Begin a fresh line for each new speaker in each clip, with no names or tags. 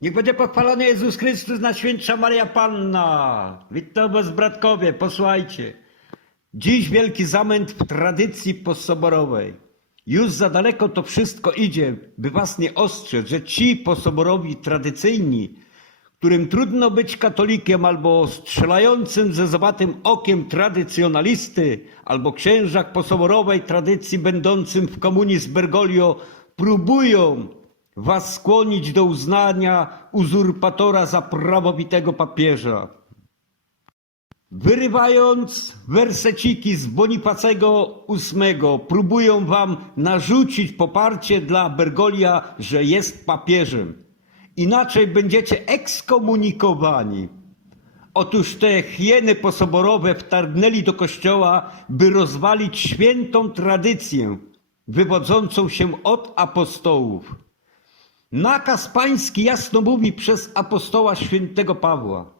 Niech będzie pochwalony Jezus Chrystus, Najświętsza Maria Panna. Witam was, bratkowie, posłuchajcie. Dziś wielki zamęt w tradycji postsoborowej. Już za daleko to wszystko idzie, by was nie ostrzec, że ci posoborowi tradycyjni, którym trudno być katolikiem albo strzelającym ze zobatym okiem tradycjonalisty, albo księżach posoborowej tradycji będącym w komunii z Bergoglio, próbują was skłonić do uznania uzurpatora za prawowitego papieża. Wyrywając werseciki z Bonifacego VIII, próbują wam narzucić poparcie dla Bergolia, że jest papieżem. Inaczej będziecie ekskomunikowani. Otóż te hieny posoborowe wtargnęli do kościoła, by rozwalić świętą tradycję wywodzącą się od apostołów. Nakaz pański jasno mówi przez apostoła świętego Pawła.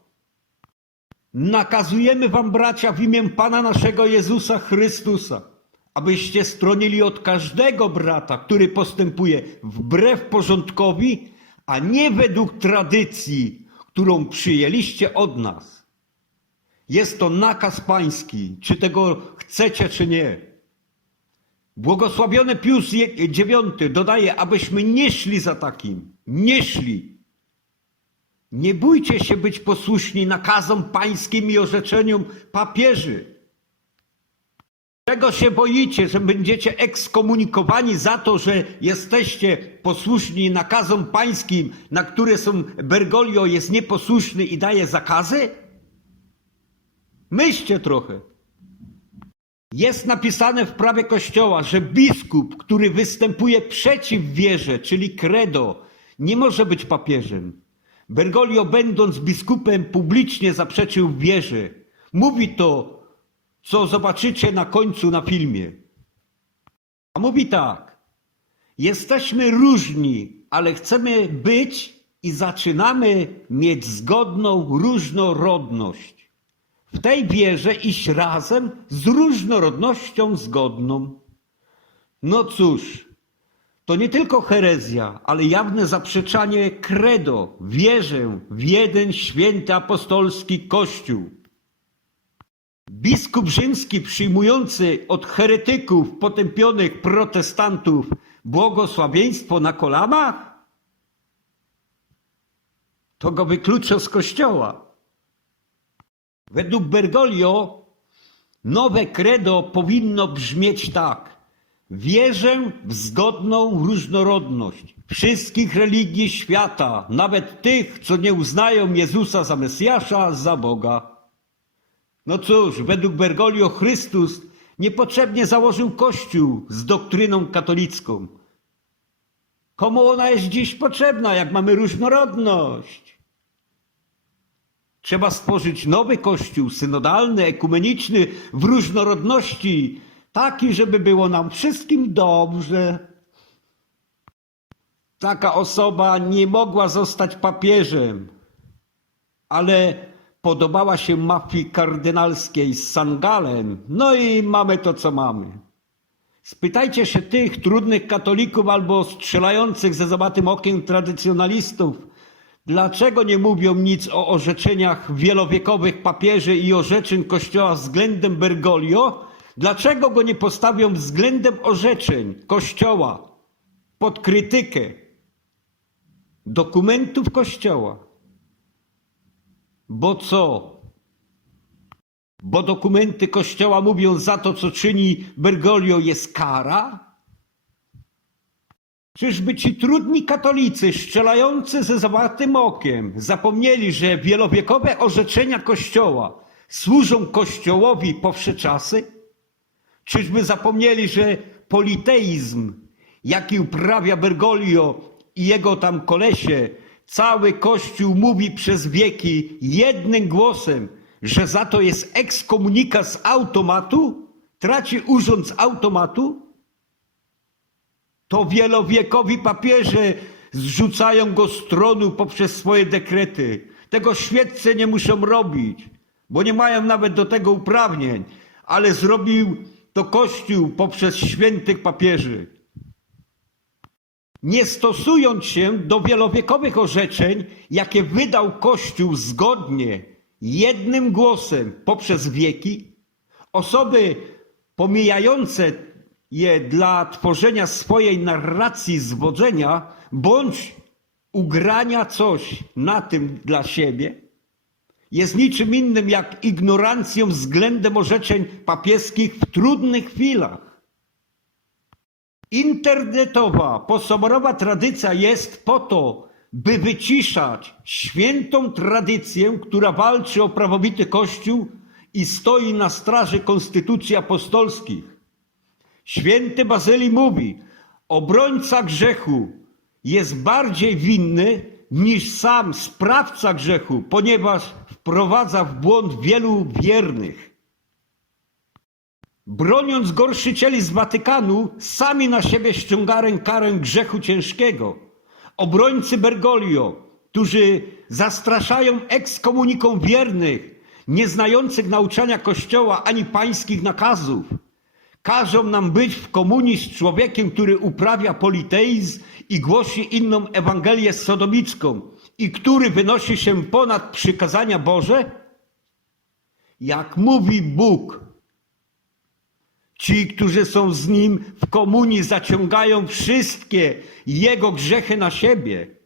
Nakazujemy wam, bracia, w imię Pana naszego Jezusa Chrystusa, abyście stronili od każdego brata, który postępuje wbrew porządkowi, a nie według tradycji, którą przyjęliście od nas. Jest to nakaz pański, czy tego chcecie, czy nie. Błogosławiony Pius IX dodaje, abyśmy nie szli za takim. Nie szli. Nie bójcie się być posłuszni nakazom pańskim i orzeczeniom papieży. Czego się boicie, że będziecie ekskomunikowani za to, że jesteście posłuszni nakazom pańskim, na które są Bergoglio jest nieposłuszny i daje zakazy? Myślcie trochę. Jest napisane w prawie Kościoła, że biskup, który występuje przeciw wierze, czyli credo, nie może być papieżem. Bergoglio, będąc biskupem, publicznie zaprzeczył wierze. Mówi to, co zobaczycie na końcu na filmie. A mówi tak: Jesteśmy różni, ale chcemy być i zaczynamy mieć zgodną różnorodność. W tej wierze iść razem z różnorodnością zgodną. No cóż, to nie tylko herezja, ale jawne zaprzeczanie credo, wierzę w jeden święty apostolski Kościół. Biskup rzymski przyjmujący od heretyków potępionych protestantów błogosławieństwo na kolanach, to go wyklucza z kościoła. Według Bergoglio nowe credo powinno brzmieć tak. Wierzę w zgodną różnorodność wszystkich religii świata, nawet tych, co nie uznają Jezusa za Mesjasza, za Boga. No cóż, według Bergoglio Chrystus niepotrzebnie założył Kościół z doktryną katolicką. Komu ona jest dziś potrzebna, jak mamy różnorodność? Trzeba stworzyć nowy kościół, synodalny, ekumeniczny, w różnorodności, taki, żeby było nam wszystkim dobrze. Taka osoba nie mogła zostać papieżem, ale podobała się mafii kardynalskiej z San Galen, no i mamy to, co mamy. Spytajcie się tych trudnych katolików albo strzelających ze zobatym okiem tradycjonalistów, dlaczego nie mówią nic o orzeczeniach wielowiekowych papieży i orzeczeń Kościoła względem Bergoglio? Dlaczego go nie postawią względem orzeczeń Kościoła pod krytykę dokumentów Kościoła? Bo co? Bo dokumenty Kościoła mówią za to, co czyni Bergoglio jest kara? Czyżby ci trudni katolicy, strzelający ze zawartym okiem, zapomnieli, że wielowiekowe orzeczenia Kościoła służą Kościołowi po wsze czasy? Czyżby zapomnieli, że politeizm, jaki uprawia Bergoglio i jego tam kolesie, cały Kościół mówi przez wieki jednym głosem, że za to jest ekskomunika z automatu, traci urząd z automatu? To wielowiekowi papieże zrzucają go z tronu poprzez swoje dekrety. Tego świeccy nie muszą robić, bo nie mają nawet do tego uprawnień, ale zrobił to Kościół poprzez świętych papieży. nie stosując się do wielowiekowych orzeczeń, jakie wydał Kościół zgodnie, jednym głosem poprzez wieki, osoby pomijające je dla tworzenia swojej narracji zwodzenia bądź ugrania coś na tym dla siebie, jest niczym innym jak ignorancją względem orzeczeń papieskich w trudnych chwilach. Internetowa, posomorowa tradycja jest po to, by wyciszać świętą tradycję, która walczy o prawowity Kościół i stoi na straży konstytucji apostolskich. Święty Bazylii mówi, obrońca grzechu jest bardziej winny niż sam sprawca grzechu, ponieważ wprowadza w błąd wielu wiernych. Broniąc gorszycieli z Watykanu, sami na siebie ściągają karę grzechu ciężkiego. Obrońcy Bergoglio, którzy zastraszają ekskomuniką wiernych, nie znających nauczania Kościoła ani pańskich nakazów, każą nam być w komunii z człowiekiem, który uprawia politeizm i głosi inną Ewangelię sodomicką i który wynosi się ponad przykazania Boże? Jak mówi Bóg, Ci, którzy są z Nim w komunii, zaciągają wszystkie Jego grzechy na siebie.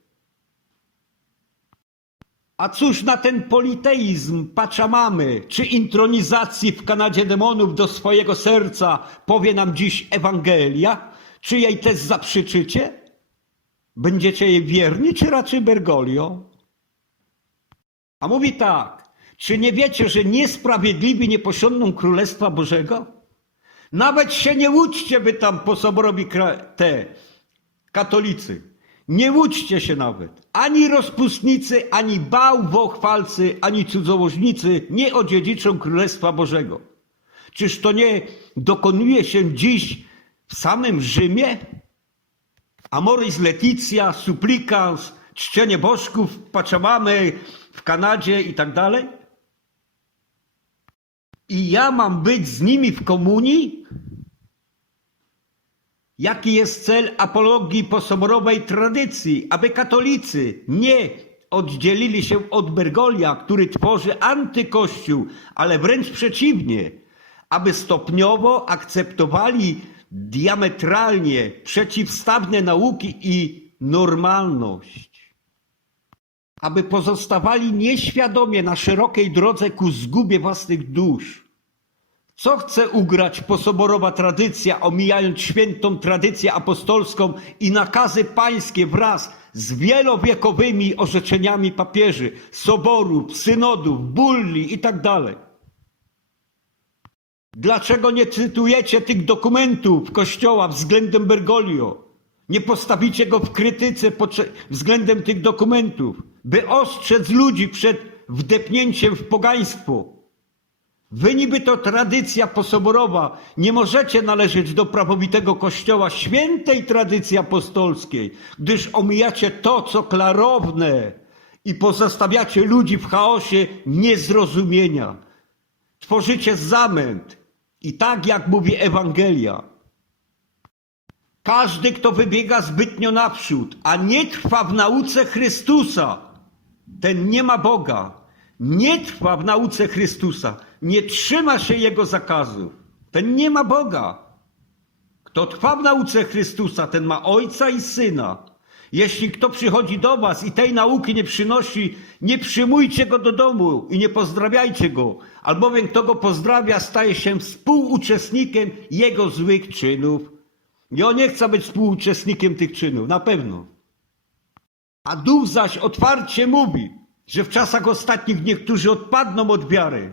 A cóż na ten politeizm Paczamamy, czy intronizacji w Kanadzie demonów do swojego serca powie nam dziś Ewangelia? Czy jej też zaprzeczycie? Będziecie jej wierni, czy raczej Bergoglio? A mówi tak, czy nie wiecie, że niesprawiedliwi nie posiądą Królestwa Bożego? Nawet się nie łudźcie, by tam po kra- te katolicy. Nie łudźcie się nawet. Ani rozpustnicy, ani bałwochwalcy, ani cudzołożnicy nie odziedziczą Królestwa Bożego. Czyż to nie dokonuje się dziś w samym Rzymie? Amoris Leticia, Supplicans, czczenie bożków, Pachamamy w Kanadzie i tak dalej? I ja mam być z nimi w komunii? Jaki jest cel apologii posoborowej tradycji? Aby katolicy nie oddzielili się od Bergolia, który tworzy antykościół, ale wręcz przeciwnie, aby stopniowo akceptowali diametralnie przeciwstawne nauki i normalność aby pozostawali nieświadomie na szerokiej drodze ku zgubie własnych dusz. Co chce ugrać posoborowa tradycja, omijając świętą tradycję apostolską i nakazy pańskie wraz z wielowiekowymi orzeczeniami papieży, soborów, synodów, bulli itd. Dlaczego nie cytujecie tych dokumentów Kościoła względem Bergoglio? Nie postawicie go w krytyce względem tych dokumentów, by ostrzec ludzi przed wdepnięciem w pogaństwo. Wy niby to tradycja posoborowa, nie możecie należeć do prawowitego Kościoła, świętej tradycji apostolskiej, gdyż omijacie to, co klarowne i pozostawiacie ludzi w chaosie niezrozumienia. Tworzycie zamęt i tak jak mówi Ewangelia, każdy, kto wybiega zbytnio naprzód, a nie trwa w nauce Chrystusa, ten nie ma Boga. Nie trwa w nauce Chrystusa, nie trzyma się Jego zakazów. Ten nie ma Boga. Kto trwa w nauce Chrystusa, ten ma Ojca i Syna. Jeśli kto przychodzi do was i tej nauki nie przynosi, nie przyjmujcie go do domu i nie pozdrawiajcie go, albowiem kto go pozdrawia, staje się współuczestnikiem jego złych czynów. I on nie chce być współuczestnikiem tych czynów, na pewno. A duch zaś otwarcie mówi, że w czasach ostatnich niektórzy odpadną od wiary,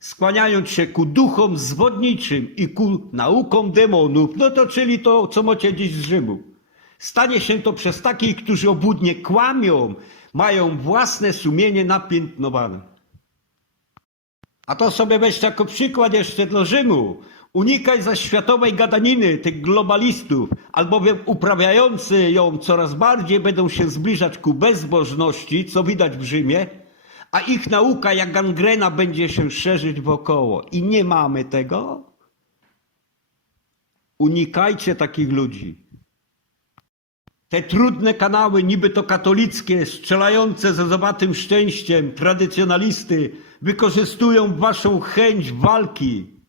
skłaniając się ku duchom zwodniczym i ku naukom demonów, no to czyli to, co macie dziś z Rzymu. Stanie się to przez takich, którzy obłudnie kłamią, mają własne sumienie napiętnowane. A to sobie weź jako przykład jeszcze dla Rzymu. Unikaj za światowej gadaniny tych globalistów, albowiem uprawiający ją coraz bardziej będą się zbliżać ku bezbożności, co widać w Rzymie, a ich nauka jak gangrena będzie się szerzyć wokoło. I nie mamy tego. Unikajcie takich ludzi. te trudne kanały, niby to katolickie, strzelające ze zobatym szczęściem, tradycjonalisty, wykorzystują waszą chęć walki.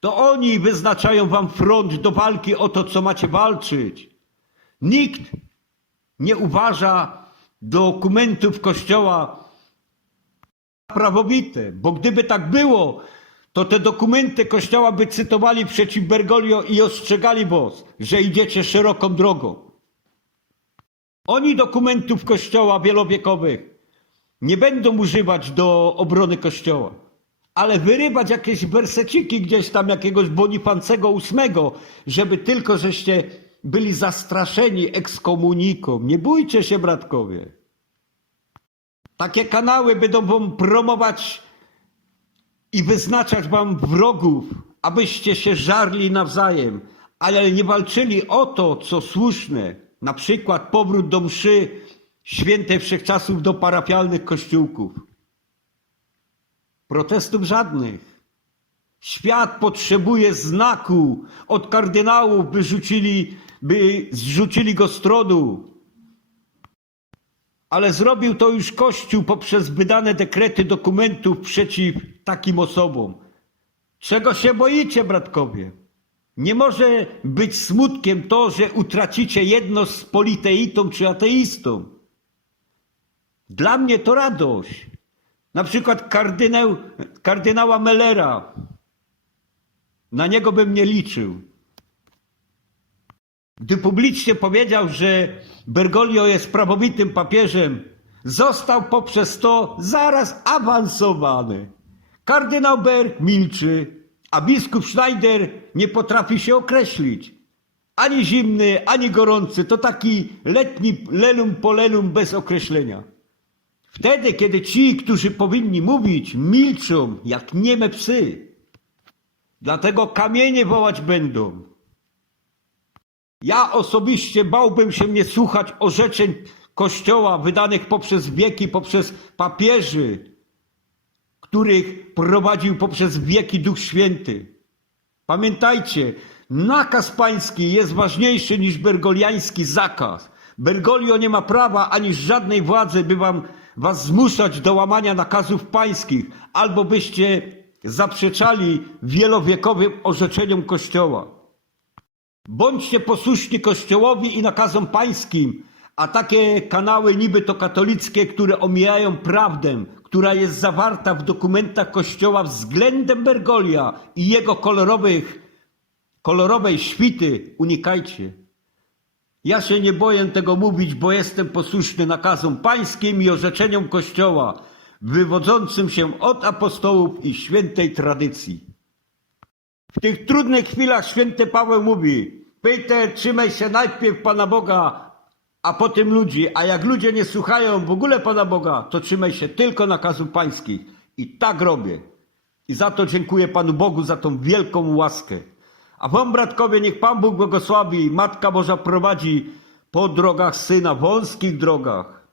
To oni wyznaczają wam front do walki o to, co macie walczyć. Nikt nie uważa dokumentów Kościoła prawowite, bo gdyby tak było, to te dokumenty Kościoła by cytowali przeciw Bergoglio i ostrzegali was, że idziecie szeroką drogą. Oni dokumentów Kościoła wielowiekowych nie będą używać do obrony Kościoła, ale wyrywać jakieś werseciki gdzieś tam jakiegoś Bonifancego ósmego, żeby tylko żeście byli zastraszeni ekskomuniką. Nie bójcie się, bratkowie. Takie kanały będą wam promować i wyznaczać wam wrogów, abyście się żarli nawzajem, ale nie walczyli o to, co słuszne, na przykład powrót do mszy świętej wszechczasów do parafialnych kościółków. Protestów żadnych. Świat potrzebuje znaku. Od kardynałów by rzucili, by zrzucili go z tronu. Ale zrobił to już Kościół poprzez wydane dekrety dokumentów przeciw takim osobom. Czego się boicie, bratkowie? Nie może być smutkiem to, że utracicie jedność z politeitą czy ateistą. Dla mnie to radość. Na przykład kardynał, kardynała Mellera. Na niego bym nie liczył. Gdy publicznie powiedział, że Bergoglio jest prawowitym papieżem, został poprzez to zaraz awansowany. Kardynał Berg milczy, a biskup Schneider nie potrafi się określić. Ani zimny, ani gorący, to taki letni lelum polelum bez określenia. Wtedy, kiedy ci, którzy powinni mówić, milczą jak nieme psy. Dlatego kamienie wołać będą. Ja osobiście bałbym się nie słuchać orzeczeń Kościoła wydanych poprzez wieki, poprzez papieży, których prowadził poprzez wieki Duch Święty. Pamiętajcie, nakaz pański jest ważniejszy niż bergoliański zakaz. Bergoglio nie ma prawa ani żadnej władzy, by wam, was zmuszać do łamania nakazów pańskich, albo byście zaprzeczali wielowiekowym orzeczeniom Kościoła. Bądźcie posłuszni Kościołowi i nakazom pańskim, a takie kanały niby to katolickie, które omijają prawdę, która jest zawarta w dokumentach Kościoła względem Bergolia i jego kolorowych, kolorowej świty, unikajcie. Ja się nie boję tego mówić, bo jestem posłuszny nakazom pańskim i orzeczeniom Kościoła, wywodzącym się od apostołów i świętej tradycji. W tych trudnych chwilach święty Paweł mówi: Peter, trzymaj się najpierw Pana Boga, a potem ludzi. A jak ludzie nie słuchają w ogóle Pana Boga, to trzymaj się tylko nakazów pańskich. I tak robię. I za to dziękuję Panu Bogu za tą wielką łaskę. A wam, bratkowie, niech Pan Bóg błogosławi, Matka Boża prowadzi po drogach Syna, wąskich drogach.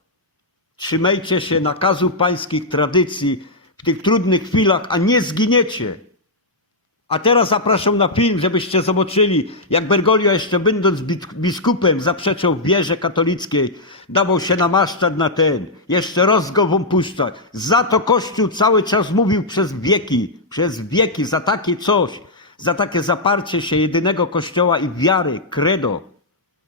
Trzymajcie się nakazów pańskich tradycji w tych trudnych chwilach, a nie zginiecie. A teraz zapraszam na film, żebyście zobaczyli, jak Bergoglio jeszcze będąc biskupem zaprzeczał wierze katolickiej, dawał się namaszczać na ten, jeszcze roz go wam puszczać. Za to Kościół cały czas mówił przez wieki, przez wieki, za takie coś, za takie zaparcie się jedynego Kościoła i wiary, credo,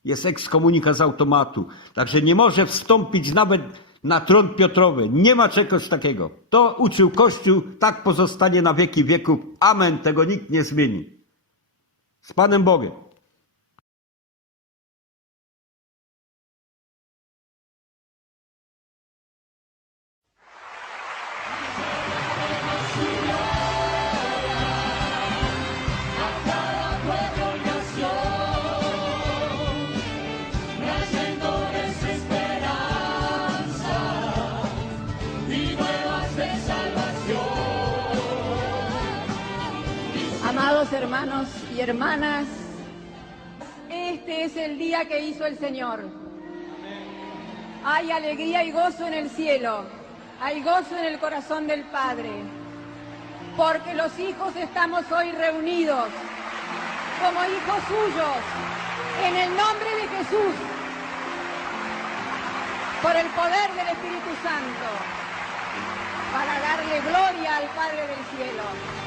jest ekskomunika z automatu. Także nie może wstąpić nawet na tron Piotrowy. Nie ma czegoś takiego. To uczył Kościół, tak pozostanie na wieki wieków. Amen. Tego nikt nie zmieni. Z Panem Bogiem.
Hermanos y hermanas, este es el día que hizo el Señor. Hay alegría y gozo en el cielo, hay gozo en el corazón del Padre, porque los hijos estamos hoy reunidos como hijos suyos, en el nombre de Jesús, por el poder del Espíritu Santo, para darle gloria al Padre del cielo.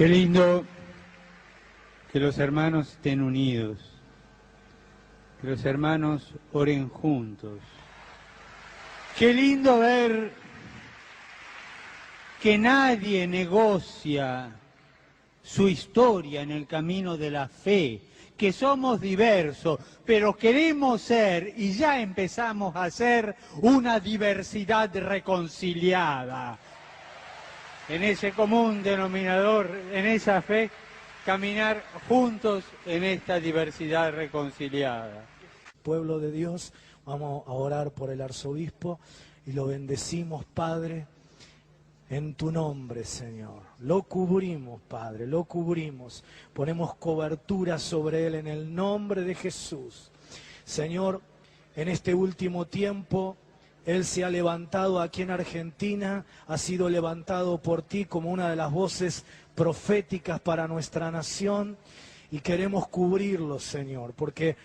Qué lindo que los hermanos estén unidos, que los hermanos oren juntos. Qué lindo ver que nadie negocia su historia en el camino de la fe, que somos diversos, pero queremos ser y ya empezamos a ser una diversidad reconciliada en ese común denominador, en esa fe, caminar juntos en esta diversidad reconciliada.
Pueblo de Dios, vamos a orar por el arzobispo y lo bendecimos, Padre, en tu nombre, Señor. Lo cubrimos, Padre, lo cubrimos. Ponemos cobertura sobre él en el nombre de Jesús. Señor, en este último tiempo él se ha levantado aquí en Argentina, ha sido levantado por ti como una de las voces proféticas para nuestra nación y queremos cubrirlo, Señor, porque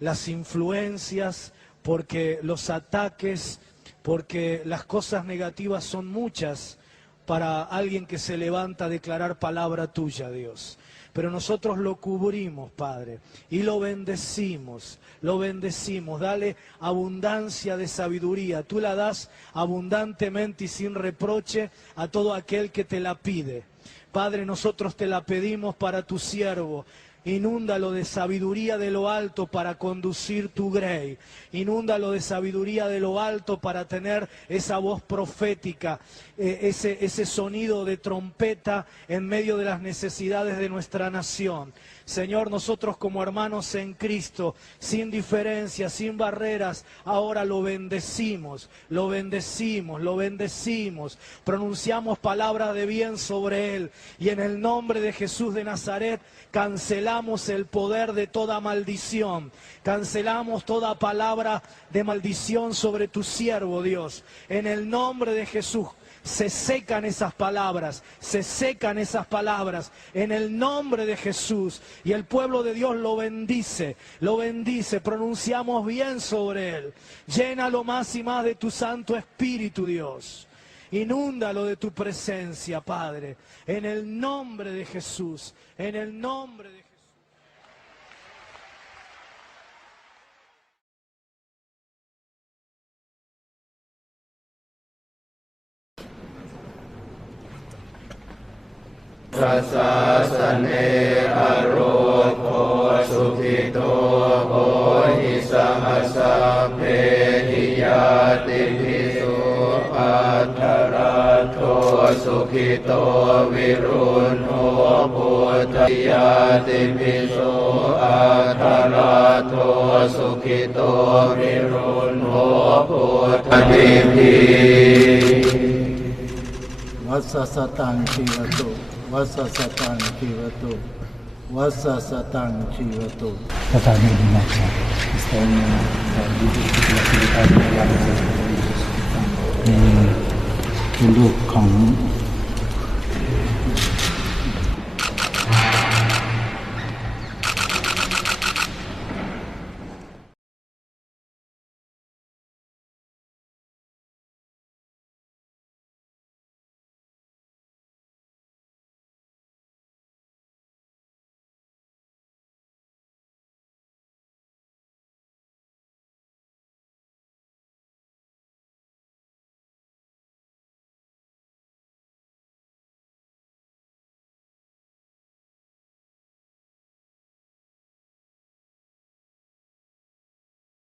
las influencias, porque los ataques, porque las cosas negativas son muchas para alguien que se levanta a declarar palabra tuya, Dios pero nosotros lo cubrimos, Padre, y lo bendecimos, lo bendecimos. Dale abundancia de sabiduría. Tú la das abundantemente y sin reproche a todo aquel que te la pide. Padre, nosotros te la pedimos para tu siervo. Inúndalo de sabiduría de lo alto para conducir tu grey. Inúndalo de sabiduría de lo alto para tener esa voz profética, eh, ese, ese sonido de trompeta en medio de las necesidades de nuestra nación. Señor, nosotros como hermanos en Cristo, sin diferencias, sin barreras, ahora lo bendecimos, lo bendecimos, lo bendecimos. Pronunciamos palabras de bien sobre él y en el nombre de Jesús de Nazaret cancelamos el poder de toda maldición, cancelamos toda palabra de maldición sobre tu siervo, Dios. En el nombre de Jesús se secan esas palabras, se secan esas palabras en el nombre de Jesús. Y el pueblo de Dios lo bendice, lo bendice, pronunciamos bien sobre él. Llénalo más y más de tu Santo Espíritu, Dios. Inúndalo de tu presencia, Padre, en el nombre de Jesús, en el nombre de ทั
สสะสเนอโรโคสุขิโตโหหิสหัสเพหิยาติภิสุปัตตรัตโทสุขิโตวิรุณโหปุตยาติภิสุอัตตรัตโทสุขิโตวิรุณโหปุต
ติภิวัสสตั
งชีวตุ ในในดูของ